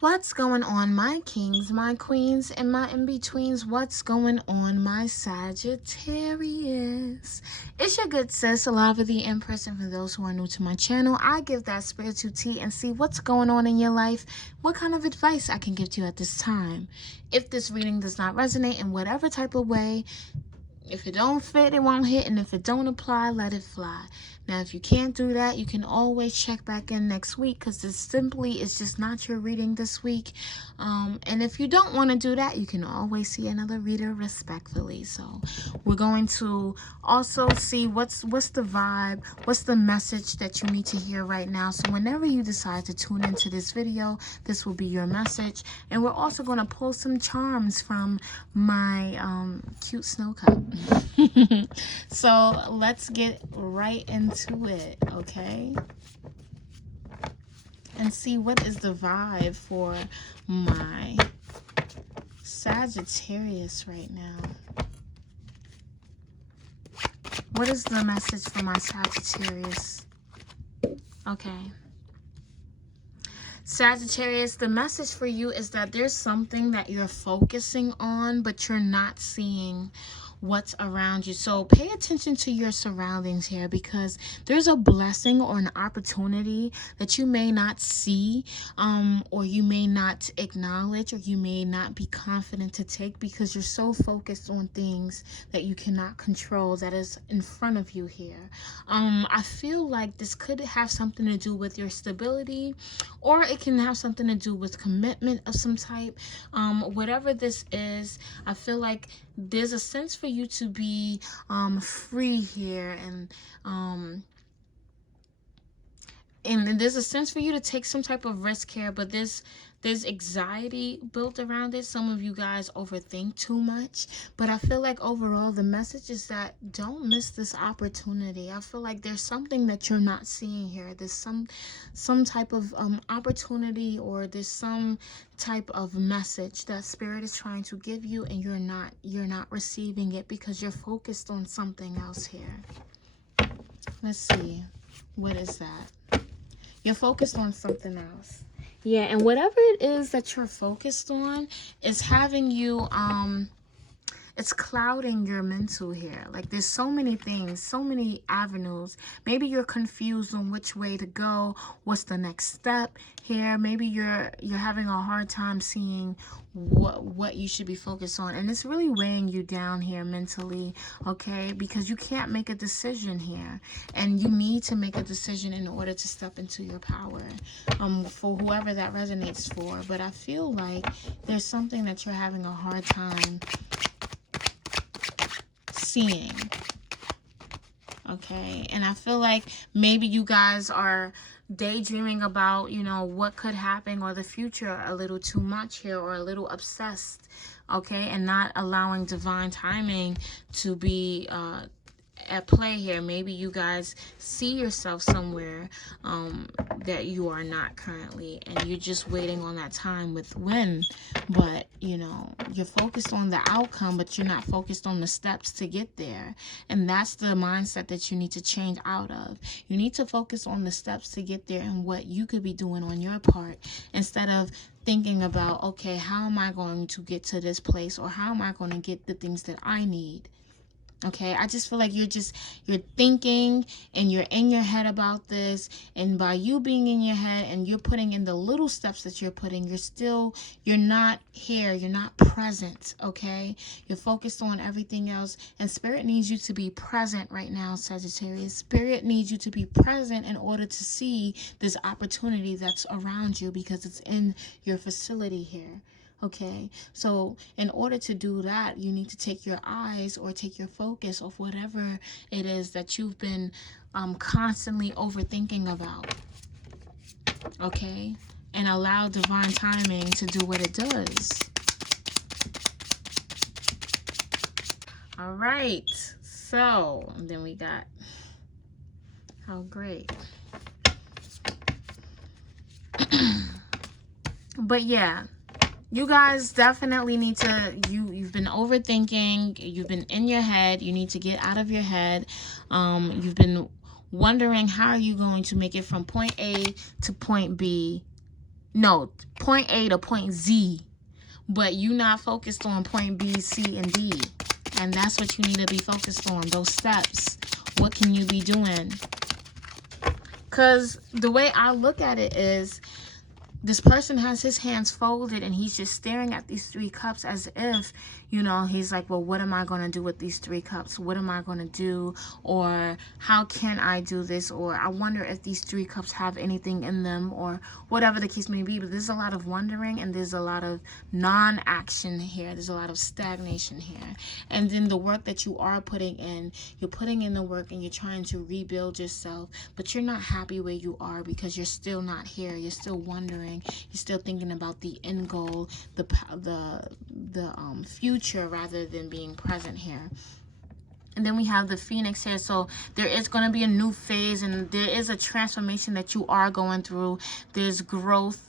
What's going on, my kings, my queens, and my in-betweens? What's going on, my Sagittarius? It's your good sis, LavaTheEmpress, and for those who are new to my channel, I give that spiritual tea and see what's going on in your life, what kind of advice I can give to you at this time. If this reading does not resonate in whatever type of way, if it don't fit, it won't hit, and if it don't apply, let it fly. Now, if you can't do that, you can always check back in next week, because this simply is just not your reading this week. And if you don't want to do that, you can always see another reader respectfully. So we're going to also see what's the vibe, what's the message that you need to hear right now. So whenever you decide to tune into this video, this will be your message. And we're also going to pull some charms from my cute snow cup. So let's get right into it, okay? And see what is the vibe for my Sagittarius right now. What is the message for my Sagittarius? Okay. Sagittarius, the message for you is that there's something that you're focusing on, but you're not seeing what's around you. So pay attention to your surroundings here, because there's a blessing or an opportunity that you may not see, or you may not acknowledge, or you may not be confident to take, because you're so focused on things that you cannot control that is in front of you here. I feel like this could have something to do with your stability, or it can have something to do with commitment of some type. Whatever this is, I feel like there's a sense for you to be free here, and there's a sense for you to take some type of risk here, but there's anxiety built around it. Some of you guys overthink too much, but I feel like overall the message is that don't miss this opportunity. I feel like there's something that you're not seeing here. There's some type of opportunity, or there's some type of message that spirit is trying to give you, and you're not receiving it because you're focused on something else here. Let's see, what is that? You're focused on something else. Yeah, and whatever it is that you're focused on is having you, it's clouding your mental here. Like there's so many things, so many avenues. Maybe you're confused on which way to go. What's the next step here? Maybe you're having a hard time seeing what you should be focused on, and it's really weighing you down here mentally, okay? Because you can't make a decision here, and you need to make a decision in order to step into your power, for whoever that resonates for. But I feel like there's something that you're having a hard time seeing, okay? And I feel like maybe you guys are daydreaming about, you know, what could happen or the future a little too much here, or a little obsessed, okay? And not allowing divine timing to be at play here. Maybe you guys see yourself somewhere that you are not currently, and you're just waiting on that time with when. But you know, you're focused on the outcome, but you're not focused on the steps to get there. And that's the mindset that you need to change out of. You need to focus on the steps to get there and what you could be doing on your part, instead of thinking about, okay, how am I going to get to this place, or how am I going to get the things that I need. Okay, I just feel like you're thinking and you're in your head about this, and by you being in your head and you're putting in the little steps that you're putting, you're not here, you're not present, okay? You're focused on everything else, and spirit needs you to be present right now, Sagittarius. Spirit needs you to be present in order to see this opportunity that's around you, because it's in your facility here. Okay, so in order to do that, you need to take your eyes, or take your focus off whatever it is that you've been constantly overthinking about. Okay, and allow divine timing to do what it does. All right, so then we got, how great. But yeah, you guys definitely need to, you've been overthinking, you've been in your head, you need to get out of your head. You've been wondering, how are you going to make it from point A to point B no, point A to point Z, but you not focused on point B, C, and D. And that's what you need to be focused on, those steps. What can you be doing? Because the way I look at it is, this person has his hands folded and he's just staring at these 3 cups as if, you know, he's like, well, what am I going to do with these 3 cups? What am I going to do? Or how can I do this? Or I wonder if these 3 cups have anything in them, or whatever the case may be. But there's a lot of wondering and there's a lot of non-action here. There's a lot of stagnation here. And then the work that you are putting in, you're putting in the work and you're trying to rebuild yourself, but you're not happy where you are because you're still not here. You're still wondering. You're still thinking about the end goal, the future, rather than being present here. And then we have the Phoenix here. So there is going to be a new phase, and there is a transformation that you are going through. There's growth.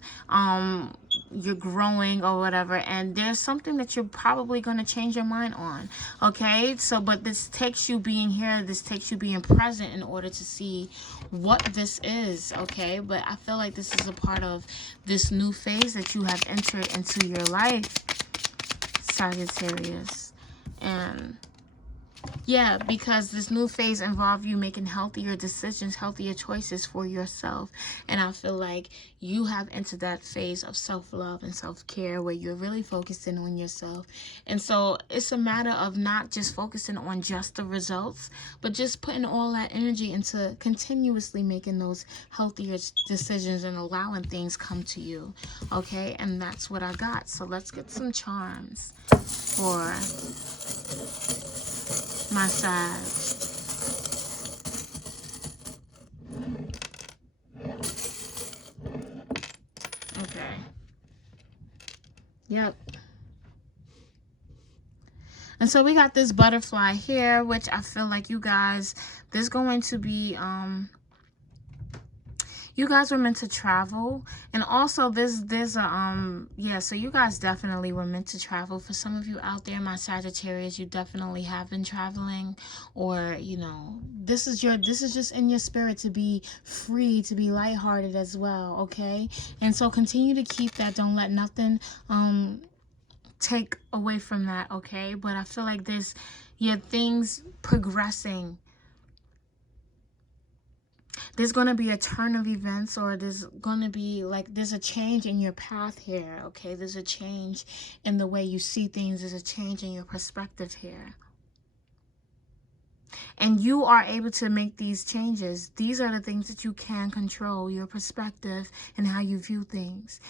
You're growing or whatever, and there's something that you're probably going to change your mind on. Okay, so but this takes you being here, this takes you being present in order to see what this is. Okay, but I feel like this is a part of this new phase that you have entered into your life, Sagittarius. And yeah, because this new phase involves you making healthier decisions, healthier choices for yourself. And I feel like you have entered that phase of self-love and self-care where you're really focusing on yourself. And so it's a matter of not just focusing on just the results, but just putting all that energy into continuously making those healthier decisions and allowing things come to you. Okay, and that's what I got. So let's get some charms for my Sag. Okay. Yep. And so we got this butterfly here, which I feel like you guys, there's going to be, you guys were meant to travel. And also there's a, yeah, so you guys definitely were meant to travel. For some of you out there, my Sagittarius, you definitely have been traveling, or, you know, this is just in your spirit to be free, to be lighthearted as well. Okay. And so continue to keep that. Don't let nothing, take away from that. Okay. But I feel like there's, yeah, things progressing. There's going to be a turn of events, or there's going to be like, there's a change in your path here. Okay, there's a change in the way you see things. There's a change in your perspective here, and you are able to make these changes. These are the things that you can control, your perspective and how you view things.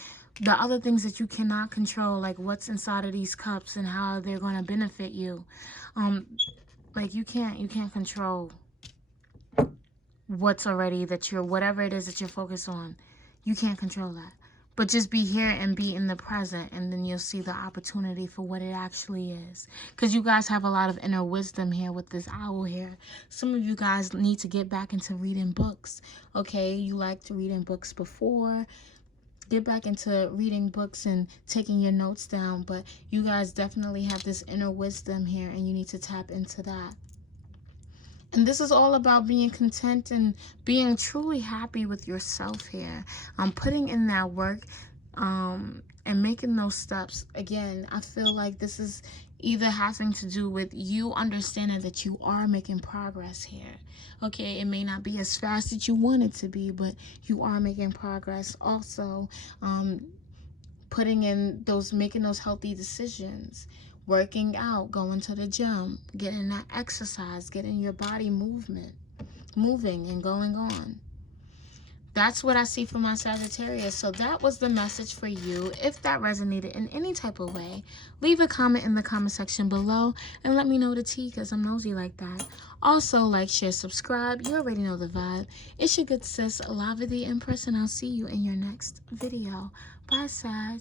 The other things that you cannot control, like what's inside of these cups and how they're going to benefit you, like you can't control what's already that you're, whatever it is that you're focused on, you can't control that. But just be here and be in the present, and then you'll see the opportunity for what it actually is. Because you guys have a lot of inner wisdom here with this owl here. Some of you guys need to get back into reading books. Okay, you liked reading books before. Get back into reading books and taking your notes down. But you guys definitely have this inner wisdom here, and you need to tap into that. And this is all about being content and being truly happy with yourself here. Putting in that work and making those steps. Again, I feel like this is either having to do with you understanding that you are making progress here. Okay, it may not be as fast as you want it to be, but you are making progress. Also, putting in those, making those healthy decisions. Working out, going to the gym, getting that exercise, getting your body moving and going on. That's what I see for my Sagittarius. So that was the message for you. If that resonated in any type of way, leave a comment in the comment section below and let me know the tea, because I'm nosy like that. Also, like, share, subscribe. You already know the vibe. It's your good sis, LavaTheEmpress, and I'll see you in your next video. Bye, Sag.